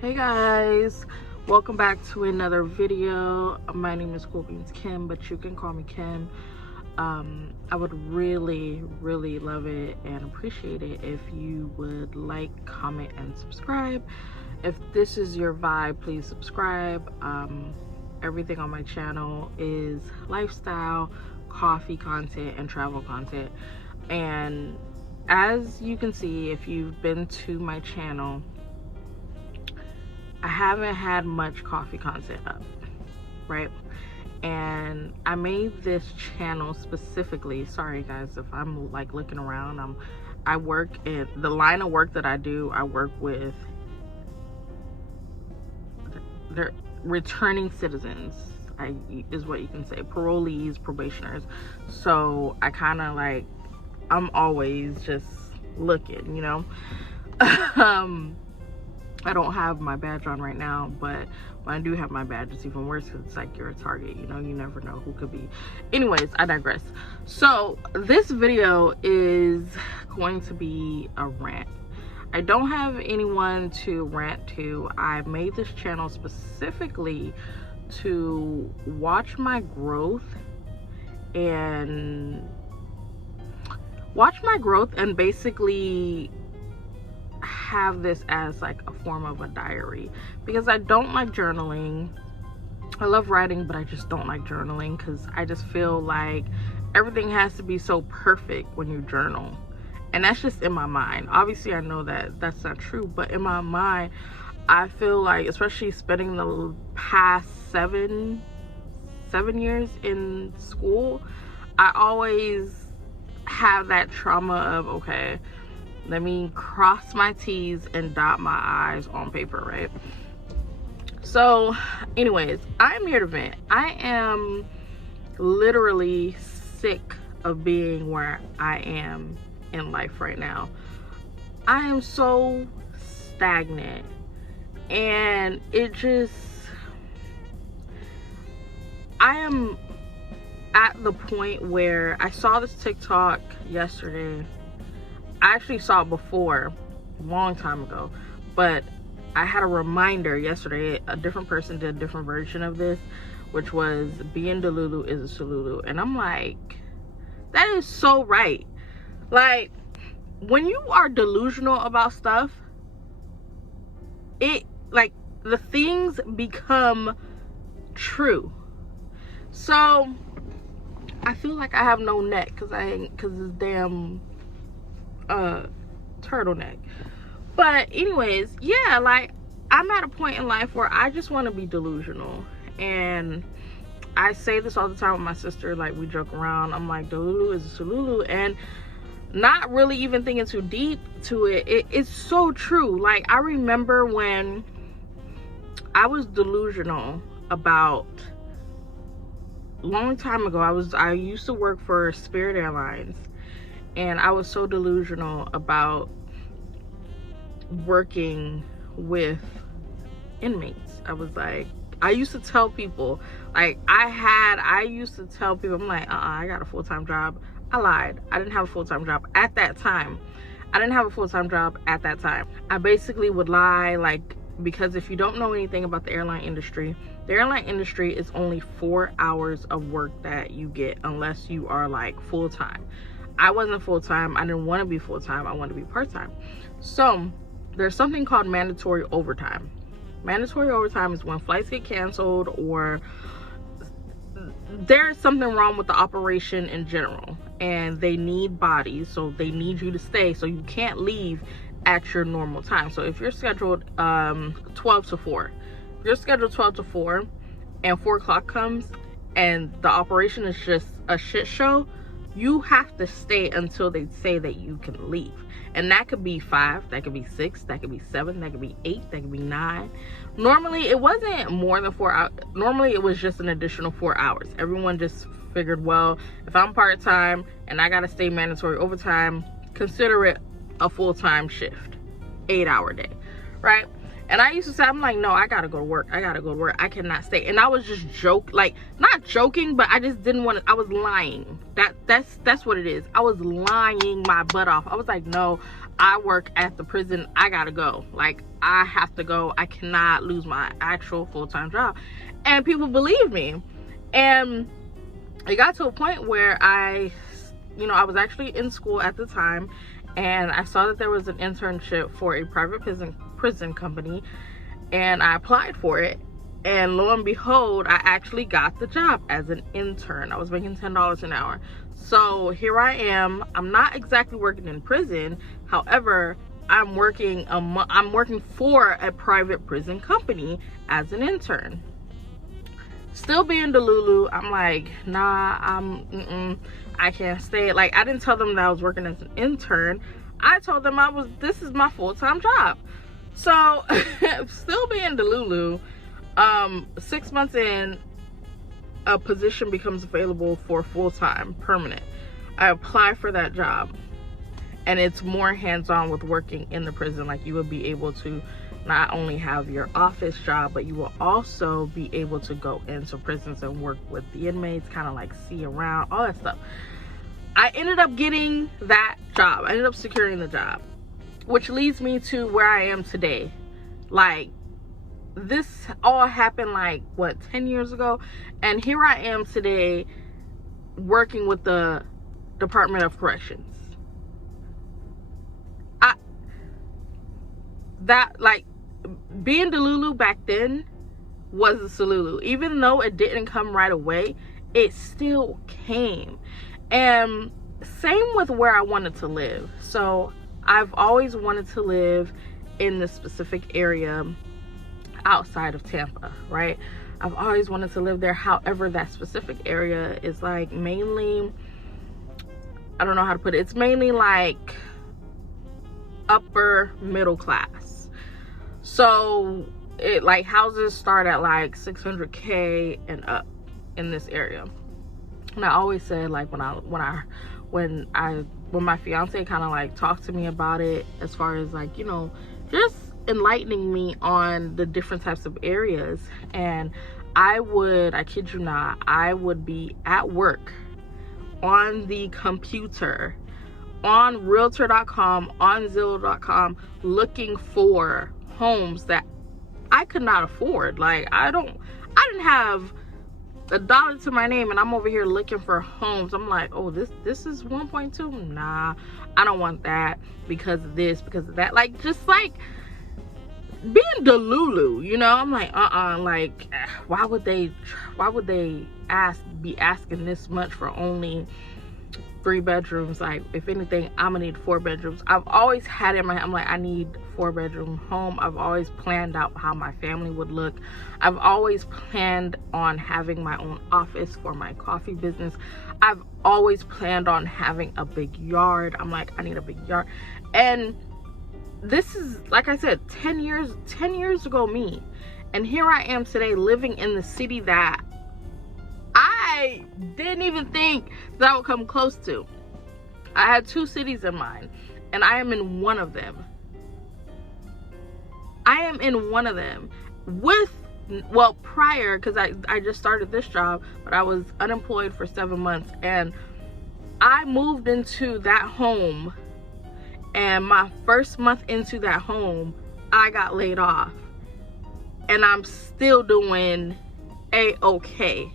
Hey guys, welcome back to another video. My name is Cool Beans Kim, but you can call me Kim. I would really love it and appreciate it if you would like, comment, and subscribe. If this is your vibe, please subscribe. Everything on my channel is lifestyle, coffee content, and travel content. And as you can see, if you've been to my channel, I haven't had much coffee content up, right? And I made this channel specifically, sorry guys if I'm like looking around, I work in the line of work that I do. I work with they're returning citizens, is what you can say, parolees, probationers. So I kind of like, I'm always just looking, you know. I don't have my badge on right now, but when I do have my badge, it's even worse because it's like you're a target, you know, you never know who could be. Anyways, I digress. So this video is going to be a rant. I don't have anyone to rant to. I made this channel specifically to watch my growth and basically have this as like a form of a diary, because I don't like journaling. I love writing, but I just don't like journaling because I just feel like everything has to be so perfect when you journal, and that's just in my mind. Obviously I know that that's not true, but in my mind I feel like, especially spending the past seven years in school, I always have that trauma of, okay, let me cross my T's and dot my I's on paper, right? So anyways, I'm here to vent. I am literally sick of being where I am in life right now. I am so stagnant, and it just, I am at the point where I saw this TikTok yesterday. I actually saw it before, a long time ago, but I had a reminder yesterday. A different person did a different version of this, which was being DELULU is a SOLULU. And I'm like, that is so right. Like, when you are delusional about stuff, it, like, the things become true. So I feel like I have no neck because it's damn turtleneck. But anyways, yeah, like, I'm at a point in life where I just want to be delusional. And I say this all the time with my sister, like, we joke around. I'm like, DELULU is a SOLULU, and not really even thinking too deep to it. It's so true. Like, I remember when I was delusional about, long time ago, I used to work for Spirit Airlines. And I was so delusional about working with inmates. I was like, I used to tell people, like, I used to tell people, I'm like, I got a full-time job. I lied. I didn't have a full-time job at that time. I basically would lie, like, because if you don't know anything about the airline industry is only 4 hours of work that you get unless you are like full-time. I wasn't full-time. I didn't want to be full-time. I wanted to be part-time. So there's something called mandatory overtime. Mandatory overtime is when flights get canceled or there's something wrong with the operation in general and they need bodies, so they need you to stay, so you can't leave at your normal time. So if you're scheduled 12 to 4, if you're scheduled 12 to 4 and 4 o'clock comes and the operation is just a shit show, you have to stay until they say that you can leave. And that could be 5, that could be 6, that could be 7, that could be 8, that could be 9. Normally it wasn't more than 4 hours. Normally it was just an additional 4 hours. Everyone just figured, well, if I'm part-time and I gotta stay mandatory overtime, consider it a full-time shift, 8-hour day, right? And I used to say, I'm like, no, I gotta go to work. I cannot stay. And I was just not joking, but I just didn't want to. I was lying. That's what it is. I was lying my butt off. I was like, no, I work at the prison, I gotta go. Like, I have to go. I cannot lose my actual full-time job. And people believed me. And it got to a point where I was actually in school at the time, and I saw that there was an internship for a private prison company, and I applied for it. And lo and behold, I actually got the job as an intern. I was making $10 an hour. So here I am. I'm not exactly working in prison. However, I'm working for a private prison company as an intern. Still being DELULU, I'm like, nah, I can't stay. Like, I didn't tell them that I was working as an intern. I told them this is my full-time job. So still being DELULU, 6 months in, a position becomes available for full-time, permanent. I apply for that job, and it's more hands-on with working in the prison. Like, you will be able to not only have your office job, but you will also be able to go into prisons and work with the inmates, kind of like see around, all that stuff. I ended up getting that job. I ended up securing the job, which leads me to where I am today. Like, this all happened like, what, 10 years ago? And here I am today working with the Department of Corrections. Being DELULU back then was the SOLULU. Even though it didn't come right away, it still came. And same with where I wanted to live. So I've always wanted to live in this specific area outside of Tampa, right? I've always wanted to live there. However, that specific area is like mainly, I don't know how to put it, it's mainly like upper middle class. So it, like, houses start at like 600K and up in this area. And I always said, like, when my fiance kind of like talked to me about it, as far as like, you know, just enlightening me on the different types of areas. And I kid you not, I would be at work on the computer, on realtor.com, on Zillow.com, looking for homes that I could not afford. Like, I didn't have $1 to my name, and I'm over here looking for homes. I'm like, oh, this is 1.2. Nah, I don't want that because of this, because of that. Like, just like being DELULU, you know. I'm like, like, why would they be asking this much for only 3 bedrooms? Like, if anything, I'm gonna need 4 bedrooms. I've always had it in my head, I'm like, I need 4-bedroom home. I've always planned out how my family would look. I've always planned on having my own office for my coffee business. I've always planned on having a big yard. I'm like, I need a big yard. And this is, like I said, 10 years ago me. And here I am today living in the city that I didn't even think that I would come close to. I had 2 cities in mind, and I am in one of them. I am in one of them prior, because I just started this job, but I was unemployed for 7 months, and I moved into that home, and my first month into that home, I got laid off, and I'm still doing a-okay.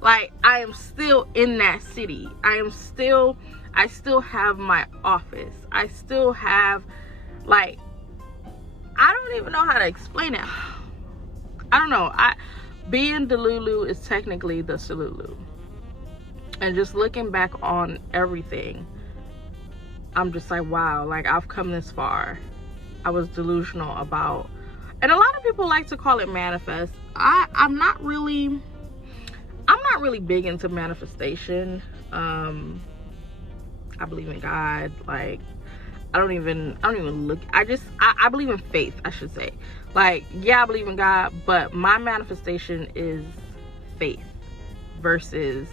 Like, I am still in that city. I still have my office. I still have, like, I don't even know how to explain it. I don't know. Being DELULU is technically the SOLULU. And just looking back on everything, I'm just like, wow, like, I've come this far. I was delusional about, and a lot of people like to call it manifest. I'm not really big into manifestation. I believe in God. Like, I don't even look, I believe in faith, I should say. Like, yeah, I believe in God, but my manifestation is faith versus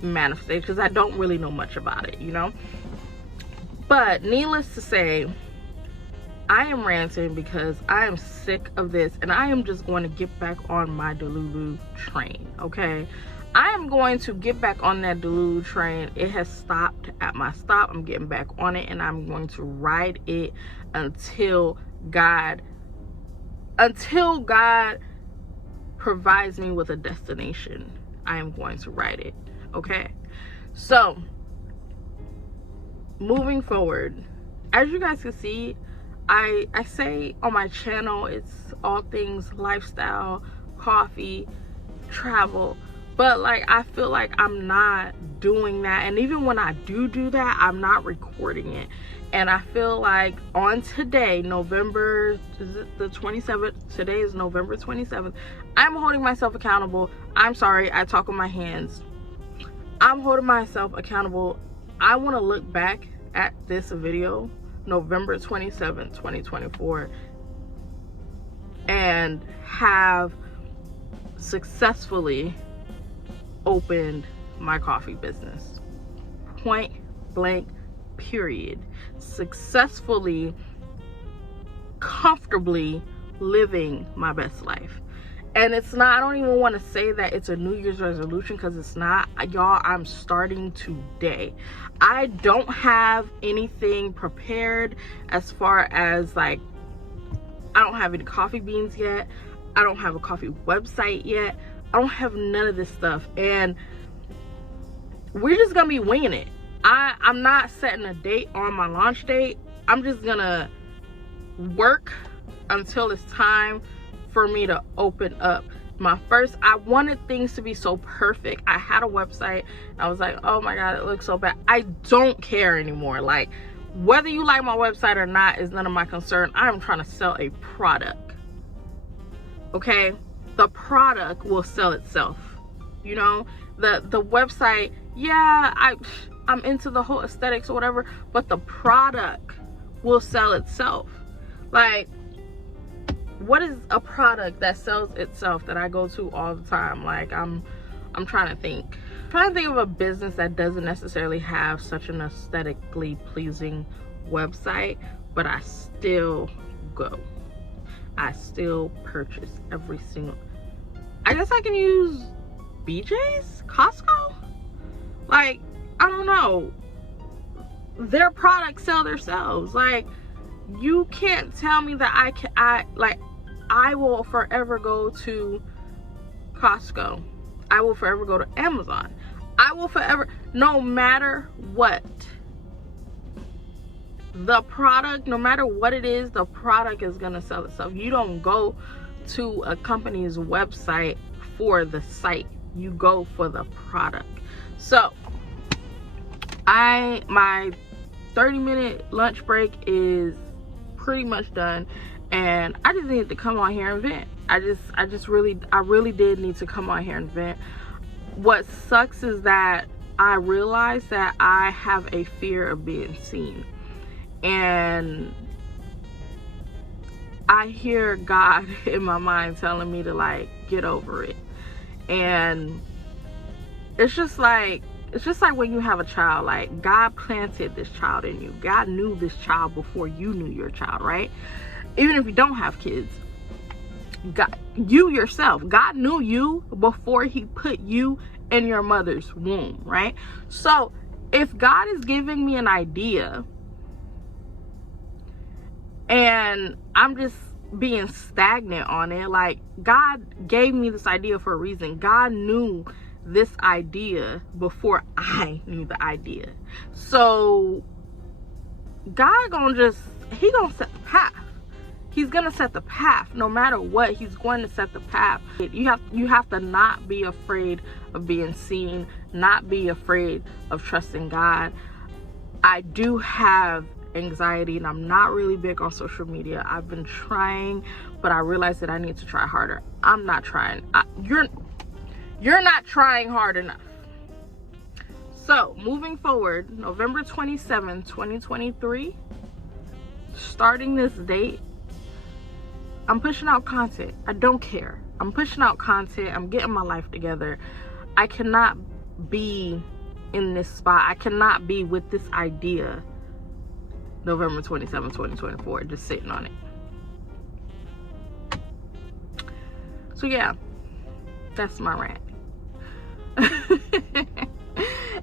manifestation, because I don't really know much about it, you know. But needless to say, I am ranting because I am sick of this, and I am just going to get back on my DELULU train, okay? I am going to get back on that DELULU train. It has stopped at my stop. I'm getting back on it, and I'm going to ride it until God provides me with a destination. I am going to ride it. Okay, so moving forward, as you guys can see, I say on my channel it's all things lifestyle, coffee, travel, but like I feel like I'm not doing that, and even when I do that, I'm not recording it. And I feel like on today, November, is it the 27th? Today is November 27th. I'm holding myself accountable. I'm sorry, I talk with my hands. I'm holding myself accountable. I want to look back at this video, November 27th, 2024, and have successfully opened my coffee business. Point blank, period. Successfully, comfortably living my best life. And it's not, I don't even want to say that it's a New Year's resolution, because it's not. Y'all, I'm starting today. I don't have anything prepared as far as like, I don't have any coffee beans yet. I don't have a coffee website yet. I don't have none of this stuff. And we're just gonna be winging it. I'm not setting a date on my launch date. I'm just gonna work until it's time for me to open up my first. I wanted things to be so perfect. I had a website. I was like, oh my God, it looks so bad. I don't care anymore. Like, whether you like my website or not is none of my concern. I'm trying to sell a product. Okay? The product will sell itself. You know? The website, yeah, I'm into the whole aesthetics or whatever, but the product will sell itself. Like, what is a product that sells itself that I go to all the time? Like, I'm trying to think. I'm trying to think of a business that doesn't necessarily have such an aesthetically pleasing website, but I still go. I still purchase every single. I guess I can use BJ's, Costco. Like, I don't know. Their products sell themselves. Like, you can't tell me that I will forever go to Costco. I will forever go to Amazon. I will forever, no matter what, the product, no matter what it is, the product is gonna sell itself. You don't go to a company's website for the site. You go for the product. So my 30-minute lunch break is pretty much done, and I just needed to come on here and vent. I really did need to come on here and vent. What sucks is that I realized that I have a fear of being seen, and I hear God in my mind telling me to like get over it. And it's just like when you have a child, like God planted this child in you. God knew this child before you knew your child, right? Even if you don't have kids, God, you yourself, God knew you before he put you in your mother's womb, right? So if God is giving me an idea and I'm just being stagnant on it, like, God gave me this idea for a reason. God knew this idea before I knew the idea. So God he gonna set the path. He's gonna set the path. No matter what, he's going to set the path. You have to not be afraid of being seen, not be afraid of trusting God. I do have anxiety, and I'm not really big on social media. I've been trying, but I realized that I need to try harder. I'm not trying. You're not trying hard enough. So moving forward, November 27, 2023, starting this date, I'm pushing out content. I don't care. I'm pushing out content. I'm getting my life together. I cannot be in this spot. I cannot be with this idea November 27, 2024, just sitting on it. So yeah, that's my rant.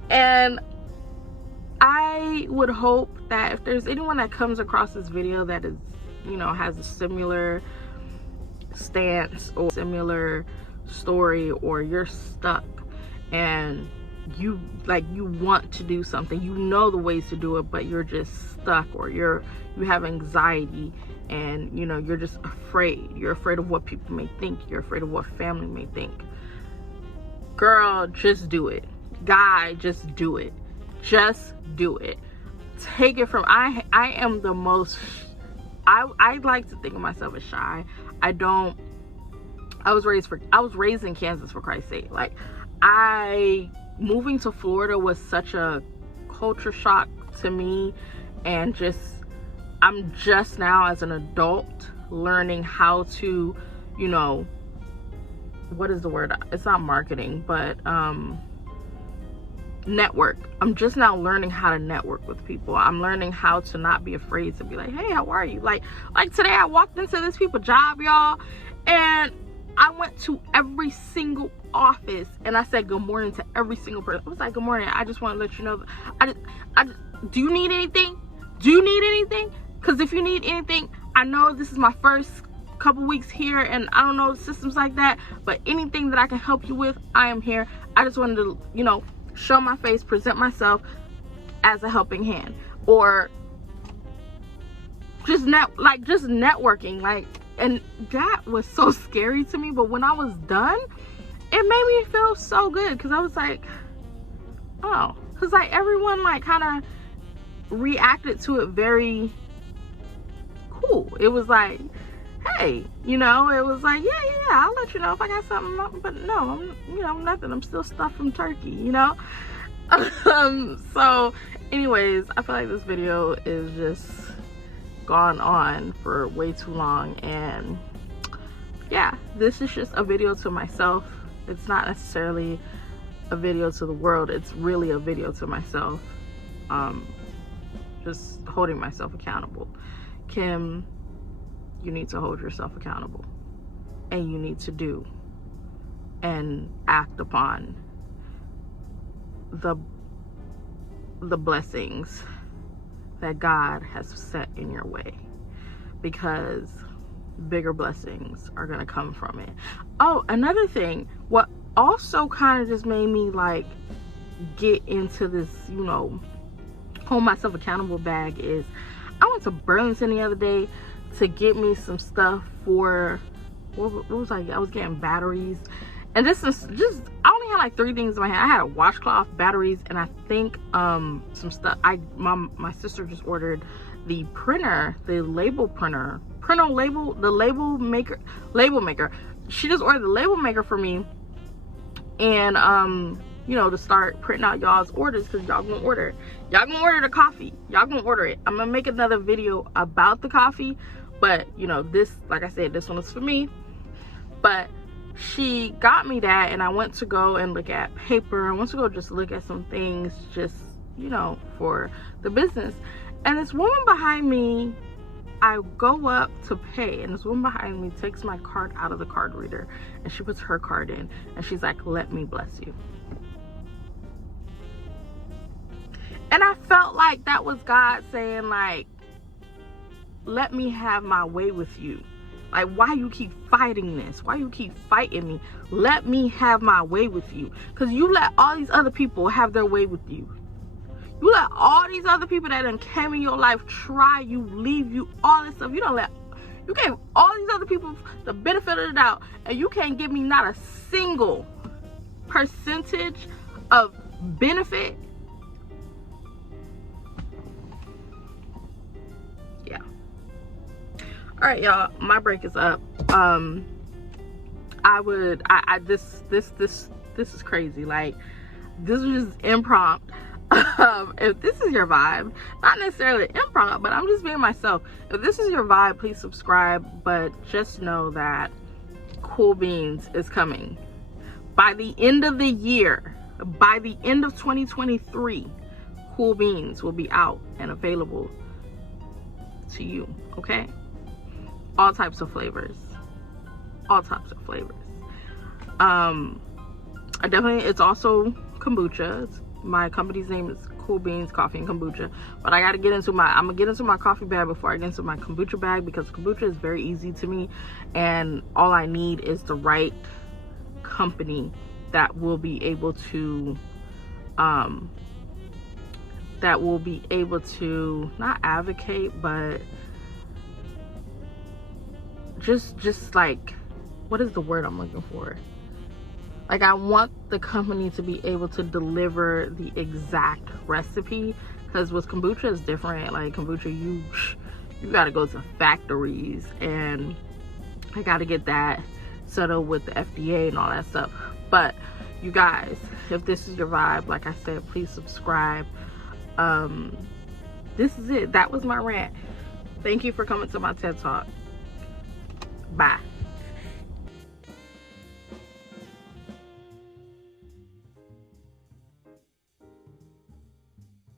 And I would hope that if there's anyone that comes across this video that is, you know, has a similar stance or similar story, or you're stuck and you want to do something, you know the ways to do it, but you're just stuck, or you have anxiety, and you know, you're just afraid. You're afraid of what people may think. You're afraid of what family may think. Girl, just do it. Guy, just do it. Just do it. Take it from, I am the most, I like to think of myself as shy. I was raised in Kansas, for Christ's sake. Like, moving to Florida was such a culture shock to me, and I'm just now as an adult learning how to, you know, what is the word? It's not marketing, but network. I'm just now learning how to network with people. I'm learning how to not be afraid to be like, hey, how are you? Like today I walked into this people's job, y'all, and I went to every single office and I said good morning to every single person. I was like, good morning, I just want to let you know that do you need anything? Do you need anything? Because if you need anything, I know this is my first couple weeks here and I don't know systems like that, but anything that I can help you with, I am here. I just wanted to, you know, show my face, present myself as a helping hand, or just networking. Like, and that was so scary to me, but when I was done, it made me feel so good, because I was like, oh, because like everyone like kind of reacted to it very cool. It was like, hey, you know, it was like, yeah, I'll let you know if I got something, but no, you know, nothing. I'm still stuffed from turkey, you know. So anyways, I feel like this video is just gone on for way too long, and yeah, this is just a video to myself. It's not necessarily a video to the world. It's really a video to myself, just holding myself accountable. Kim, you need to hold yourself accountable, and you need to do and act upon the blessings that God has set in your way, because bigger blessings are going to come from it. Oh, another thing, what also kind of just made me like get into this, you know, hold myself accountable bag is I went to Burlington the other day to get me some stuff for, what was I was getting batteries, and this is just, I only had like 3 things in my hand. I had a washcloth, batteries, and I think some stuff. My sister just ordered the printer, the label printer, the label maker. She just ordered the label maker for me, and you know, to start printing out y'all's orders, because y'all gonna order it. Y'all gonna order the coffee. Y'all gonna order it. I'm gonna make another video about the coffee, but you know, this, like I said, this one is for me. But she got me that, and I went to go and look at paper. I went to go just look at some things, just, you know, for the business. And this woman behind me, I go up to pay, and this woman behind me takes my card out of the card reader, and she puts her card in, and she's like, let me bless you. And I felt like that was God saying, like, let me have my way with you. Like, why you keep fighting this? Why you keep fighting me? Let me have my way with you. Because you let all these other people have their way with you. You let all these other people that done came in your life try you, leave you, all this stuff. You gave all these other people the benefit of the doubt, and you can't give me not a single percentage of benefit. Yeah. All right, y'all, my break is up. This is crazy. Like, this was just impromptu. If this is your vibe, not necessarily improv, but I'm just being myself. If this is your vibe, please subscribe, but just know that Cool Beans is coming. By the end of the year, by the end of 2023, Cool Beans will be out and available to you, okay? All types of flavors. it's also kombucha. My company's name is Cool Beans Coffee and Kombucha, but I'm gonna get into my coffee bag before I get into my kombucha bag, because kombucha is very easy to me, and all I need is the right company that will be able to not advocate, but just like, what is the word I'm looking for? Like, I want the company to be able to deliver the exact recipe, because with kombucha it's different. Like, kombucha, you got to go to factories, and I got to get that settled with the FDA and all that stuff. But you guys, if this is your vibe, like I said, please subscribe. This is it. That was my rant. Thank you for coming to my TED Talk. Bye.